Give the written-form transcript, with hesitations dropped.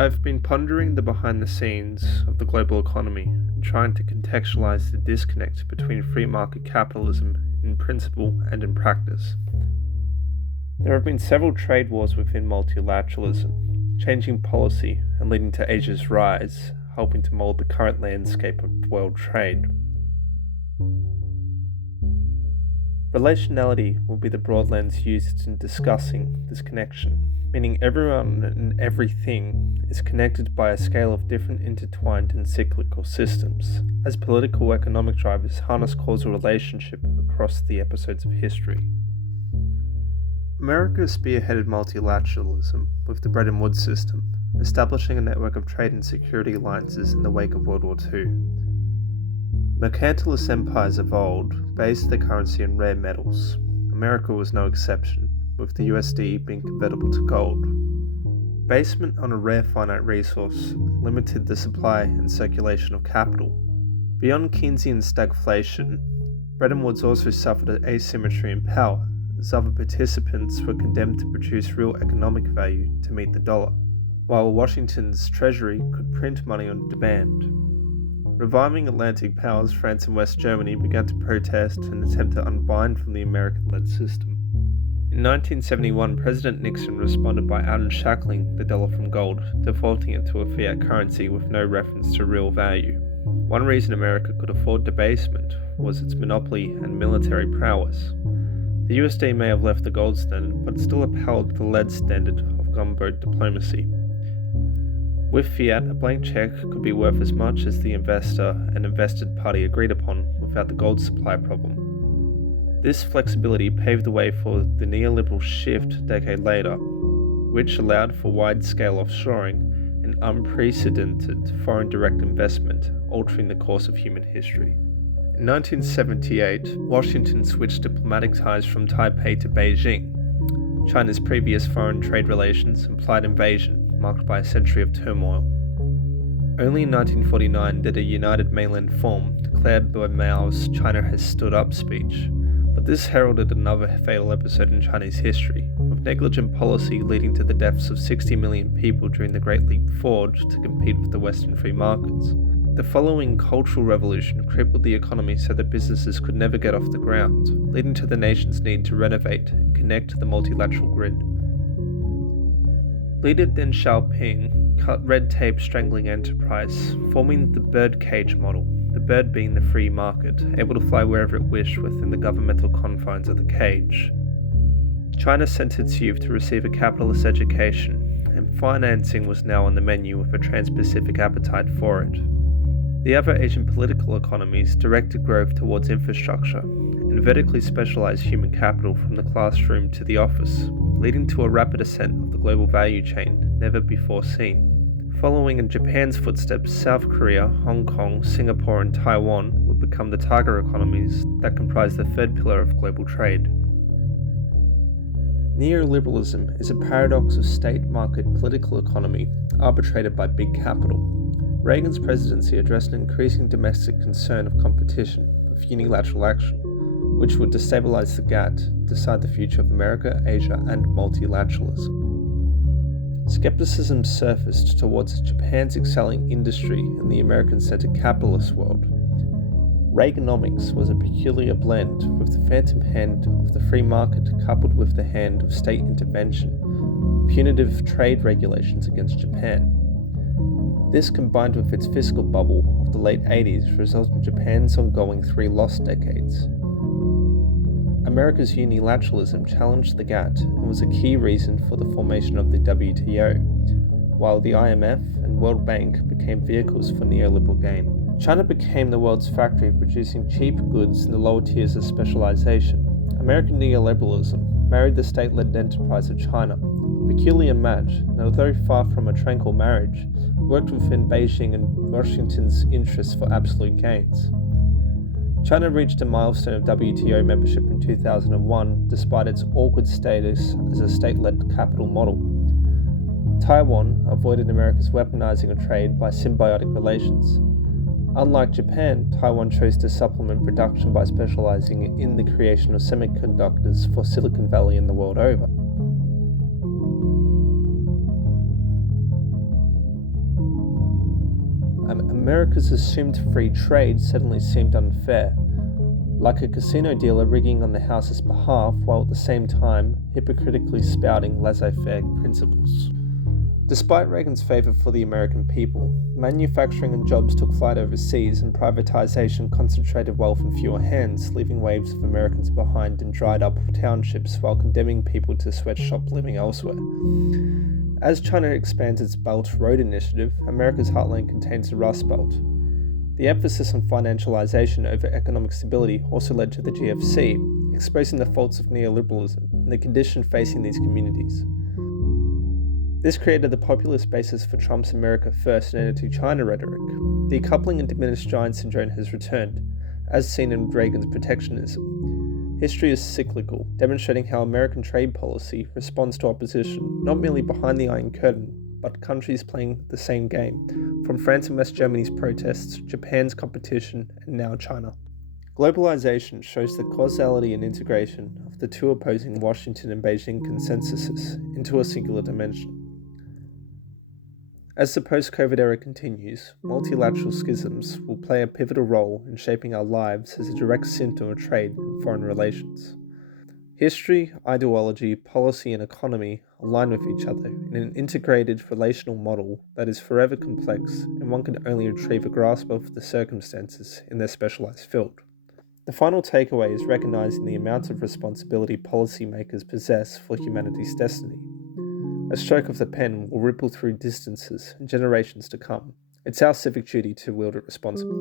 I've been pondering the behind the scenes of the global economy and trying to contextualize the disconnect between free market capitalism in principle and in practice. There have been several trade wars within multilateralism, changing policy and leading to Asia's rise, helping to mold the current landscape of world trade. Relationality will be the broad lens used in discussing this connection, meaning everyone and everything is connected by a scale of different intertwined and cyclical systems, as political economic drivers harness causal relationship across the episodes of history. America spearheaded multilateralism with the Bretton Woods system, establishing a network of trade and security alliances in the wake of World War II. Mercantilist empires of old based their currency on rare metals. America was no exception, with the USD being convertible to gold. Basement on a rare finite resource limited the supply and circulation of capital. Beyond Keynesian stagflation, Bretton Woods also suffered an asymmetry in power, as other participants were condemned to produce real economic value to meet the dollar, while Washington's treasury could print money on demand. Reviving Atlantic powers, France and West Germany began to protest and attempt to unbind from the American-led system. In 1971, President Nixon responded by unshackling the dollar from gold, defaulting it to a fiat currency with no reference to real value. One reason America could afford debasement was its monopoly and military prowess. The USD may have left the gold standard, but still upheld the lead standard of gunboat diplomacy. With fiat, a blank check could be worth as much as the investor and invested party agreed upon without the gold supply problem. This flexibility paved the way for the neoliberal shift a decade later, which allowed for wide-scale offshoring and unprecedented foreign direct investment, altering the course of human history. In 1978, Washington switched diplomatic ties from Taipei to Beijing. China's previous foreign trade relations implied invasion, marked by a century of turmoil. Only in 1949 did a united mainland form, declared by Mao's "China has stood up" speech, but this heralded another fatal episode in Chinese history, with negligent policy leading to the deaths of 60 million people during the Great Leap Forward to compete with the Western free markets. The following cultural revolution crippled the economy so that businesses could never get off the ground, leading to the nation's need to renovate and connect to the multilateral grid. Leader Deng Xiaoping cut red tape strangling enterprise, forming the birdcage model, the bird being the free market, able to fly wherever it wished within the governmental confines of the cage. China sent its youth to receive a capitalist education, and financing was now on the menu with a trans-Pacific appetite for it. The other Asian political economies directed growth towards infrastructure and vertically specialized human capital from the classroom to the office, leading to a rapid ascent of the global value chain never before seen. Following in Japan's footsteps, South Korea, Hong Kong, Singapore and Taiwan would become the tiger economies that comprise the third pillar of global trade. Neoliberalism is a paradox of state market political economy arbitrated by big capital. Reagan's presidency addressed an increasing domestic concern of competition with unilateral action, which would destabilize the GATT, decide the future of America, Asia, and multilateralism. Skepticism surfaced towards Japan's excelling industry in the American-centered capitalist world. Reaganomics was a peculiar blend with the phantom hand of the free market coupled with the hand of state intervention, punitive trade regulations against Japan. This, combined with its fiscal bubble of the late 80s, resulted in Japan's ongoing 3 lost decades. America's unilateralism challenged the GATT and was a key reason for the formation of the WTO, while the IMF and World Bank became vehicles for neoliberal gain. China became the world's factory producing cheap goods in the lower tiers of specialization. American neoliberalism married the state-led enterprise of China, a peculiar match, and although far from a tranquil marriage, worked within Beijing and Washington's interests for absolute gains. China reached a milestone of WTO membership in 2001 despite its awkward status as a state-led capital model. Taiwan avoided America's weaponizing of trade by symbiotic relations. Unlike Japan, Taiwan chose to supplement production by specializing in the creation of semiconductors for Silicon Valley and the world over. America's assumed free trade suddenly seemed unfair, like a casino dealer rigging on the house's behalf while at the same time hypocritically spouting laissez-faire principles. Despite Reagan's favour for the American people, manufacturing and jobs took flight overseas and privatisation concentrated wealth in fewer hands, leaving waves of Americans behind in dried-up townships while condemning people to sweatshop living elsewhere. As China expands its Belt Road Initiative, America's heartland contains the Rust Belt. The emphasis on financialization over economic stability also led to the GFC, exposing the faults of neoliberalism and the condition facing these communities. This created the populist basis for Trump's America First and End to China rhetoric. Decoupling and diminished giant syndrome has returned, as seen in Reagan's protectionism. History is cyclical, demonstrating how American trade policy responds to opposition, not merely behind the Iron Curtain, but countries playing the same game, from France and West Germany's protests, Japan's competition, and now China. Globalization shows the causality and integration of the two opposing Washington and Beijing consensuses into a singular dimension. As the post-COVID era continues, multilateral schisms will play a pivotal role in shaping our lives as a direct symptom of trade and foreign relations. History, ideology, policy, and economy align with each other in an integrated relational model that is forever complex, and one can only retrieve a grasp of the circumstances in their specialized field. The final takeaway is recognizing the amount of responsibility policymakers possess for humanity's destiny. A stroke of the pen will ripple through distances and generations to come. It's our civic duty to wield it responsibly.